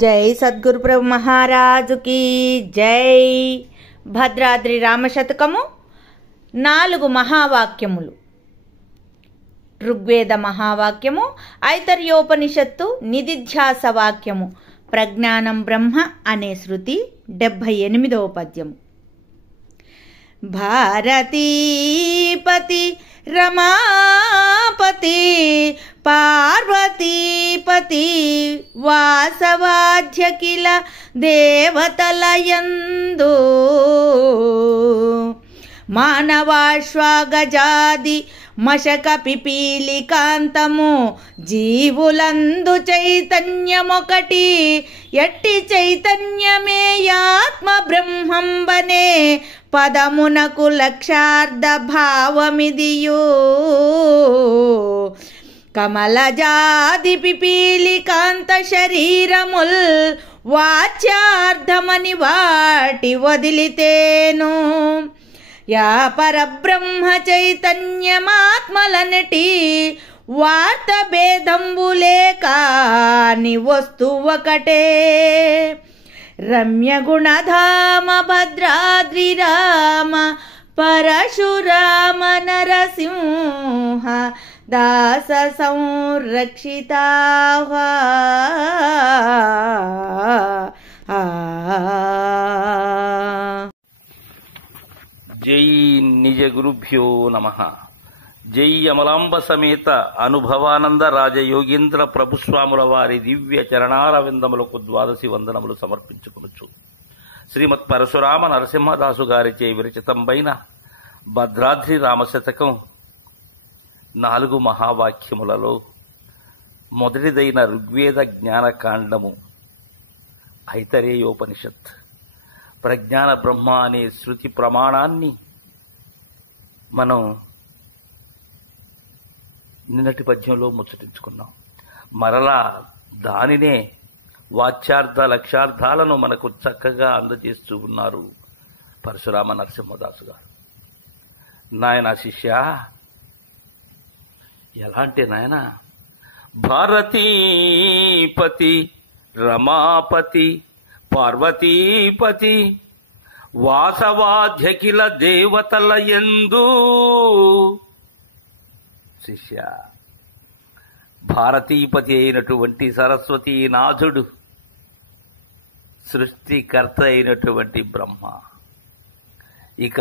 జై సద్గురు ప్రభు మహారాజుకి జై. భద్రాద్రి రామశతకము 4 మహావాక్యములు. ఋగ్వేద మహావాక్యము, ఐతర్యోపనిషత్తు నిధిధ్యాస వాక్యము, ప్రజ్ఞానం బ్రహ్మ అనే శృతి 78వ పద్యము. భారతీపతి రమాపతి పార్వతీపతి వాసవాధ్యకిల దేవతలయందు మానవాశ్వాగజాది మశక పిపీలికాంతము జీవులందు చైతన్యమొకటి ఎట్టి చైతన్యమే ఆత్మ బ్రహ్మంబనే పదమునకు లక్షార్థ భావమిదియు. కమలజాది పిపీలికాంత శరీరముల్ వాచ్యార్థమని వాటి వదిలితేను యా పరబ్రహ్మ చైతన్యమాత్మలనటి వార్త భేదంబులే కాని వస్తువకటే. రమ్య గుణధామ భద్రాద్రి రామ పరశురామ నరసింహ దాస సంరక్షితా. జై నిజ గురుభ్యో నమః. జై అమలాంబ సమేత అనుభవానంద రాజయోగీంద్ర ప్రభుస్వాముల వారి దివ్య చరణారవిందములకు 12 వందనములు సమర్పించుకొనుచు శ్రీమత్ పరశురామ నరసింహదాసు గారిచే విరచితంబైన భద్రాద్రి రామశతకం 4 మహావాక్యములలో మొదటిదైన ఋగ్వేద జ్ఞానకాండము ఐతరేయోపనిషత్ ప్రజ్ఞాన బ్రహ్మ అనే శృతి ప్రమాణాన్ని మనం నిన్నటి పద్యంలో ముచ్చటించుకున్నాం. మరలా దానినే వాచ్యార్థ లక్ష్యార్థాలను మనకు చక్కగా అందజేస్తూ ఉన్నారు పరశురామ నరసింహదాసు గారు. నాయన శిష్య, ఎలా అంటే నాయన, భారతీపతి రమాపతి పార్వతీపతి వాసవాధ్యకిల దేవతల యందు. శిష్య, భారతీపతి అయినటువంటి సరస్వతీనాథుడు, సృష్టికర్త అయినటువంటి బ్రహ్మ, ఇక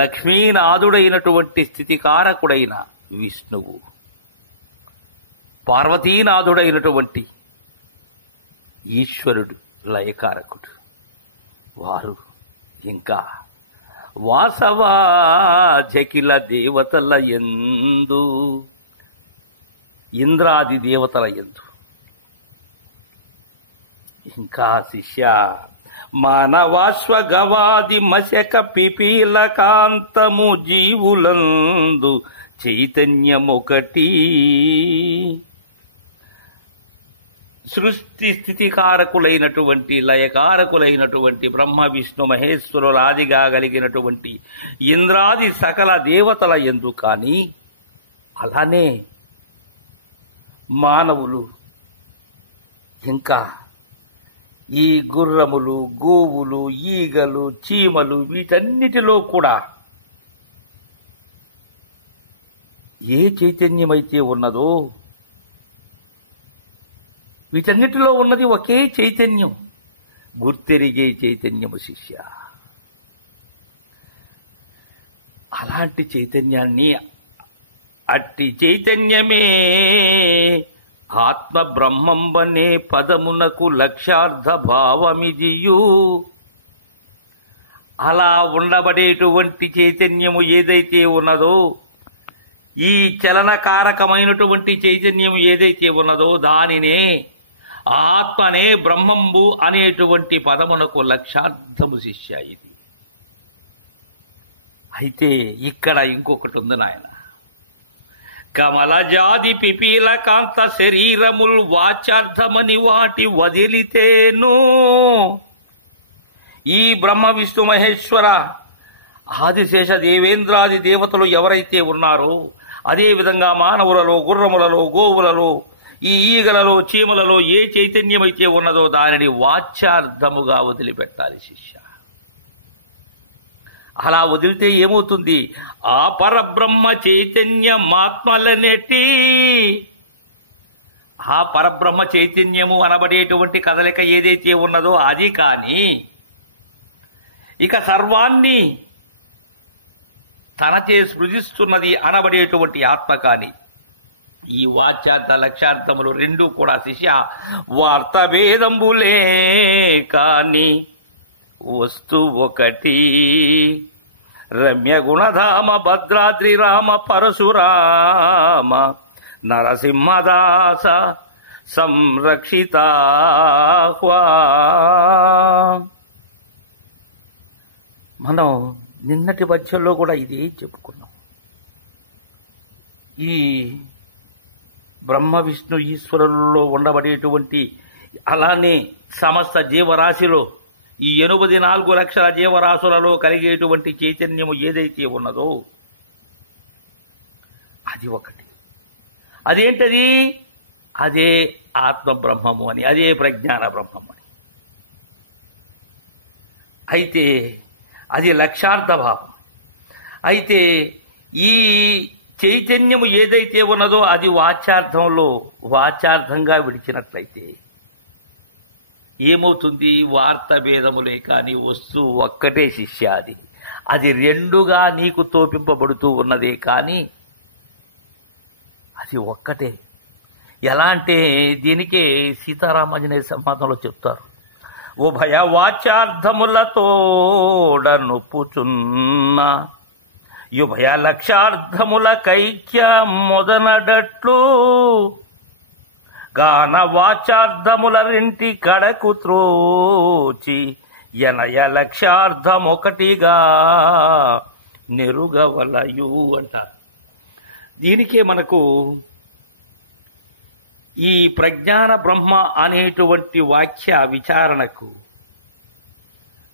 లక్ష్మీనాథుడైనటువంటి స్థితికారకుడైన విష్ణువు, పార్వతీనాథుడైనటువంటి ఈశ్వరుడు లయకారకుడు, వారు ఇంకా వాసవాజకిల దేవతల యందు, ఇంద్రాది దేవతల యందు. ఇంకా శిష్య, మానవాశ్వగవాది మశక పిపీలకాంతము జీవులందు చైతన్యమొకటి. సృష్టి స్థితికారకులైనటువంటి లయకారకులైనటువంటి బ్రహ్మ విష్ణు మహేశ్వరులాదిగా కలిగినటువంటి ఇంద్రాది సకల దేవతల యందు కానీ, అలానే మానవులు, ఇంకా ఈ గుర్రములు, గోవులు, ఈగలు, చీమలు, వీటన్నిటిలో కూడా ఏ చైతన్యమైతే ఉన్నదో, వీటన్నిటిలో ఉన్నది ఒకే చైతన్యం, గుర్తెరిగే చైతన్యము శిష్య. అలాంటి చైతన్యాన్ని, అట్టి చైతన్యమే ఆత్మ బ్రహ్మంబనే పదమునకు లక్ష్యార్థ భావమిదియు. అలా ఉండబడేటువంటి చైతన్యము ఏదైతే ఉన్నదో, ఈ చలనకారకమైనటువంటి చైతన్యం ఏదైతే ఉన్నదో దానినే ఆత్మనే బ్రహ్మంబు అనేటువంటి పదమునకు లక్ష్యార్థము శిష్య ఇది. అయితే ఇక్కడ ఇంకొకటి ఉంది నాయన. కమలజాది పిపీలకాంత శరీరముల్ వాచ్యార్థమని వాటి వదిలితేను. ఈ బ్రహ్మ విష్ణు మహేశ్వర ఆదిశేష దేవేంద్రాది దేవతలు ఎవరైతే ఉన్నారో, అదేవిధంగా మానవులలో, గుర్రములలో, గోవులలో, ఈ ఈగలలో చీమలలో ఏ చైతన్యమైతే ఉన్నదో దానిని వాచ్యార్థముగా వదిలిపెట్టాలి శిష్య. అలా వదిలితే ఏమవుతుంది? ఆ పరబ్రహ్మ చైతన్యమాత్మలనేటి ఆ పరబ్రహ్మ చైతన్యము అనబడేటువంటి కదలిక ఏదైతే ఉన్నదో అది కాని ఇక సర్వాన్ని తనచే సృజిస్తున్నది అనబడేటువంటి ఆత్మ కాని ఈ వాచ్యార్థ లక్ష్యార్థములు రెండు కూడా శిష్య వార్త భేదంబులే కాని వస్తు ఒకటి. రమ్య గుణధామ భద్రాద్రి రామ పరశురామ నరసింహదాస సంరక్షితాహ్వా. మనం నిన్నటి పద్యంలో కూడా ఇది చెప్పుకున్నాం. ఈ బ్రహ్మ విష్ణు ఈశ్వరులలో ఉండబడేటువంటి అలానే సమస్త జీవరాశిలో ఈ 84 లక్షల జీవరాశులలో కలిగేటువంటి చైతన్యము ఏదైతే ఉన్నదో అది ఒకటి. అదేంటది? అదే ఆత్మ బ్రహ్మము అని, అదే ప్రజ్ఞాన బ్రహ్మము అని. అయితే అది లక్ష్యార్థ భావం. అయితే ఈ చైతన్యము ఏదైతే ఉన్నదో అది వాచ్యార్థంగా విడిచినట్లయితే ఏమవుతుంది? వార్త భేదములే కాని వస్తువు ఒక్కటే శిష్య. అది రెండుగా నీకు తోపింపబడుతూ ఉన్నదే కాని అది ఒక్కటే. ఎలా అంటే దీనికే సీతారామాంజనేయ సంవాదంలో చెప్తారు. ఉభయ వాచ్యార్థములతోడనుపుచున్న యుభయ లక్ష్యార్థముల కైక్య మొదనడట్లు గాన వాచార్థముల రెంటి కడకు త్రోచి ఎనయ లక్ష్యార్థమొకటిగా నెరుగవలయు అంటారు. దీనికే మనకు ఈ ప్రజ్ఞాన బ్రహ్మ అనేటువంటి వాక్య విచారణకు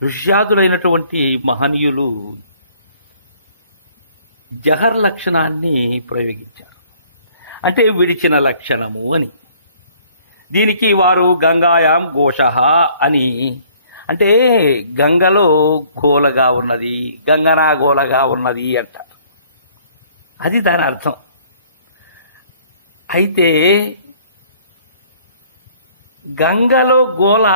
ఋష్యాదులైనటువంటి మహనీయులు జహర్ లక్షణాన్ని ప్రయోగించారు. అంటే విడిచిన లక్షణము అని. దీనికి వారు గంగాయాం ఘోషః అని, అంటే గంగలో గోలగా ఉన్నది, గంగనా గోలగా ఉన్నది అంటారు. అది దాని అర్థం. అయితే గంగలో గోల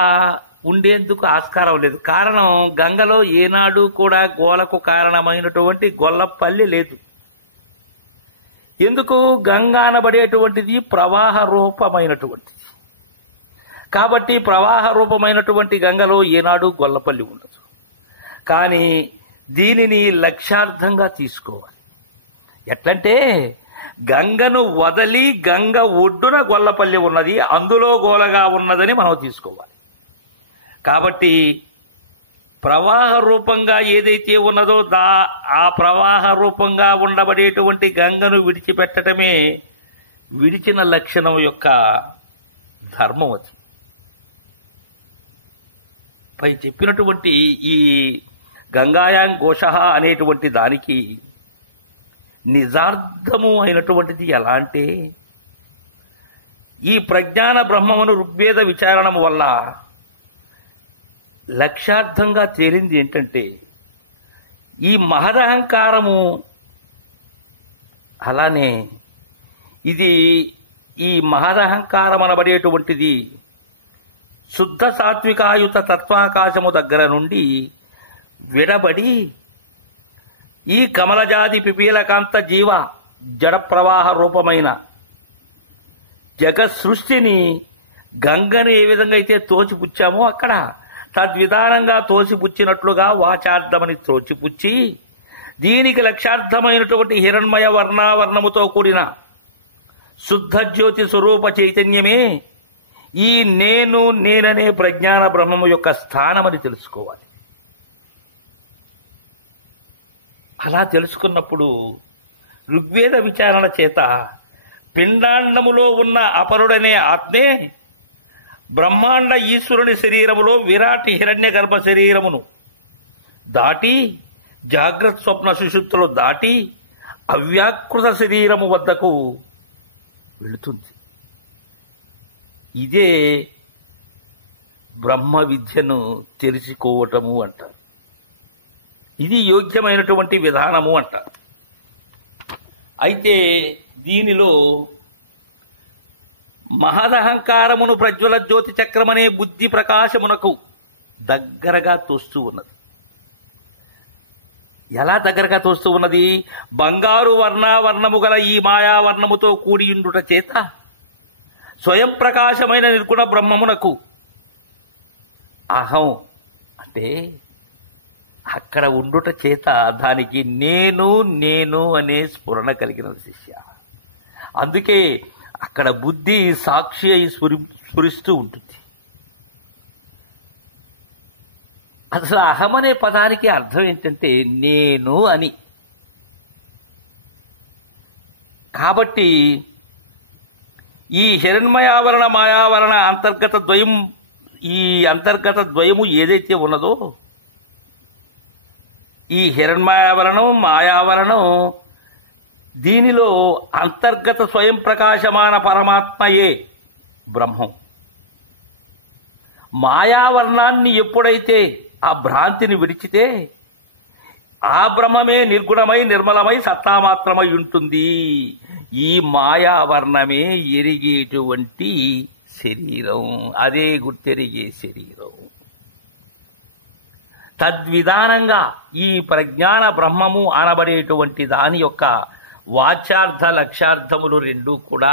ఉండేందుకు ఆస్కారం లేదు. కారణం, గంగలో ఏనాడు కూడా గోలకు కారణమైనటువంటి గొల్లపల్లి లేదు. ఎందుకు? గంగ అనబడేటువంటిది ప్రవాహ రూపమైనటువంటిది. కాబట్టి ప్రవాహ రూపమైనటువంటి గంగలో ఏనాడు గొల్లపల్లి ఉండదు. కానీ దీనిని లక్ష్యార్థంగా తీసుకోవాలి. ఎట్లంటే గంగను వదలి గంగ ఒడ్డున గొల్లపల్లి ఉన్నది, అందులో గోలగా ఉన్నదని మనం తీసుకోవాలి. కాబట్టి ప్రవాహ రూపంగా ఏదైతే ఉన్నదో ఆ ప్రవాహ రూపంగా ఉండబడేటువంటి గంగను విడిచిపెట్టడమే విడిచిన లక్షణం యొక్క ధర్మం. అది పై చెప్పినటువంటి ఈ గంగాయాం ఘోషః అనేటువంటి దానికి నిజార్థము అయినటువంటిది ఎలా అంటే, ఈ ప్రజ్ఞాన బ్రహ్మమును ఋగ్వేద విచారణము వల్ల లక్ష్యార్థంగా తేలింది ఏంటంటే, ఈ మహదహంకారము అలానే ఈ మహదహంకారం అనబడేటువంటిది శుద్ధ సాత్వికాయుత తత్వాకాశము దగ్గర నుండి విడబడి ఈ కమలజాతి పిపీలకాంత జీవ జడ ప్రవాహ రూపమైన జగత్ సృష్టిని గంగని ఏ విధంగా అయితే తోచిపుచ్చామో అక్కడ తద్విధానంగా తోసిపుచ్చినట్లుగా వాచార్థమని తోచిపుచ్చి దీనికి లక్ష్యార్థమైనటువంటి హిరణ్మయ వర్ణావర్ణముతో కూడిన శుద్ధ జ్యోతి స్వరూప చైతన్యమే ఈ నేననే ప్రజ్ఞాన బ్రహ్మము యొక్క స్థానమని తెలుసుకోవాలి. అలా తెలుసుకున్నప్పుడు ఋగ్వేద విచారణ చేత పిండాండములో ఉన్న అపరుడనే ఆత్మే బ్రహ్మాండ ఈశ్వరుని శరీరములో విరాటి హిరణ్య గర్భ శరీరమును దాటి జాగ్రత్త స్వప్న సుషుప్తులు దాటి అవ్యాకృత శరీరము వద్దకు వెళుతుంది. ఇదే బ్రహ్మ విద్యను తెలుసుకోవటము అంటారు. ఇది యోగ్యమైనటువంటి విధానము అంటారు. అయితే దీనిలో మహదహంకారమును ప్రజ్వల జ్యోతి చక్రమనే బుద్ధి ప్రకాశమునకు దగ్గరగా తోస్తూ ఉన్నది. ఎలా దగ్గరగా తోస్తూ ఉన్నది? బంగారు వర్ణము గల ఈ మాయావర్ణముతో కూడియుండుట చేత స్వయం ప్రకాశమైన నిర్గుణ బ్రహ్మమునకు అహం అంటే అక్కడ ఉండుట చేత దానికి నేను నేను అనే స్ఫురణ కలిగినది శిష్య. అందుకే అక్కడ బుద్ధి సాక్షి అయి స్ఫురిస్తూ ఉంటుంది. అసలు అహం అనే పదానికి అర్థం ఏంటంటే నేను అని. కాబట్టి ఈ హిరణ్మయావరణ మాయావరణ అంతర్గత ద్వయం, ఈ అంతర్గత ద్వయము ఏదైతే ఉన్నదో, ఈ హిరణ్మయావరణం మాయావరణం, దీనిలో అంతర్గత స్వయం ప్రకాశమాన పరమాత్మయే బ్రహ్మం. మాయావర్ణాన్ని ఎప్పుడైతే ఆ భ్రాంతిని విడిచితే ఆ బ్రహ్మమే నిర్గుణమై నిర్మలమై సత్తామాత్రమై ఉంటుంది. ఈ మాయావర్ణమే ఎరిగేటువంటి శరీరం, అదే గుర్తెరిగే శరీరం. తద్విధానంగా ఈ ప్రజ్ఞాన బ్రహ్మము అనబడేటువంటి దాని యొక్క వాచ్యార్థ లక్ష్యార్థములు రెండూ కూడా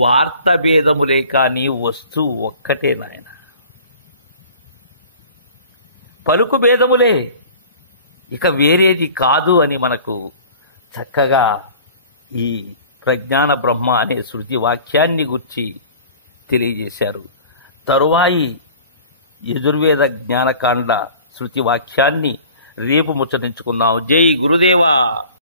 వార్త భేదములే కానీ వస్తువు ఒక్కటే నాయన. పలుకు భేదములే, ఇక వేరేది కాదు అని మనకు చక్కగా ఈ ప్రజ్ఞాన బ్రహ్మ అనే శృతి వాక్యాన్ని గుర్చి తెలియజేశారు. తరువాయి యజుర్వేద జ్ఞానకాండ శృతి వాక్యాన్ని రేపు ముచ్చటించుకుందాం. జై గురుదేవా.